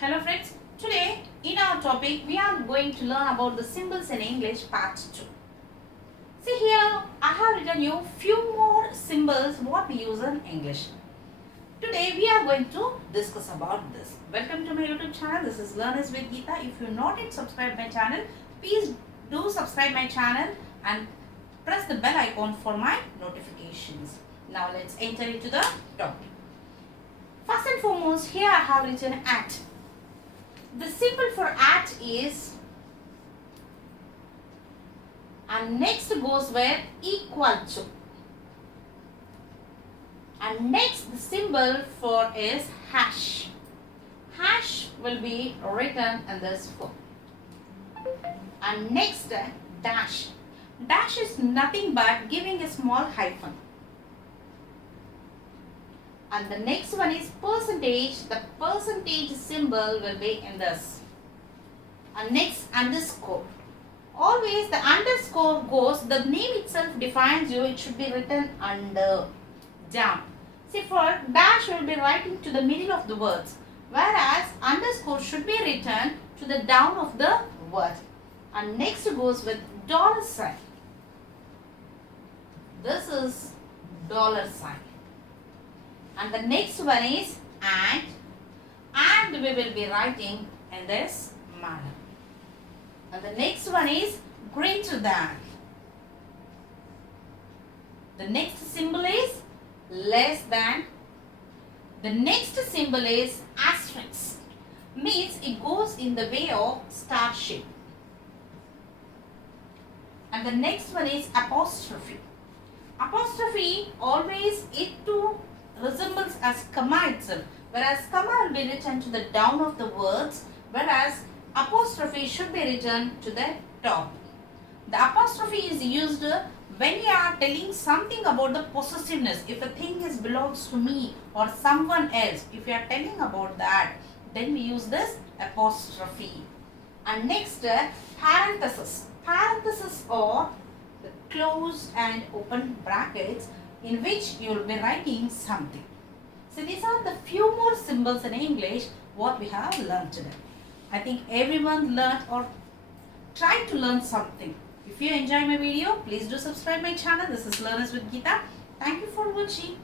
Hello friends, today in our topic we are going to learn about the symbols in English part 2. See here, I have written you few more symbols what we use in English. Today we are going to discuss about this. Welcome to my YouTube channel. This is Learners with Geeta. If you not yet subscribed my channel, please do subscribe my channel and press the bell icon for my notifications. Now let's enter into the topic. First and foremost, here I have written at. The symbol for at is, and next goes with equal to, and next the symbol for is hash. Hash will be written in this form, and next dash. Dash is nothing but giving a small hyphen. And the next one is percentage. The percentage symbol will be in this. And next underscore. Always the underscore goes, the name itself defines you, it should be written under, down. See, for dash will be writing to the middle of the words, whereas underscore should be written to the down of the word. And next goes with dollar sign. This is dollar sign. And the next one is and we will be writing in this manner. And the next one is greater than. The next symbol is less than. The next symbol is asterisk. Means it goes in the way of star shape. And the next one is apostrophe. Apostrophe always it too resembles as comma itself, whereas comma will be written to the down of the words, whereas apostrophe should be written to the top. The apostrophe is used when you are telling something about the possessiveness. If a thing is belongs to me or someone else, if you are telling about that, then we use this apostrophe. And next, parenthesis. Parenthesis or the closed and open brackets in which you will be writing something. So these are the few more symbols in English what we have learned today. I think everyone learned or tried to learn something. If you enjoy my video, please do subscribe my channel. This is Learners with Geeta. Thank you for watching.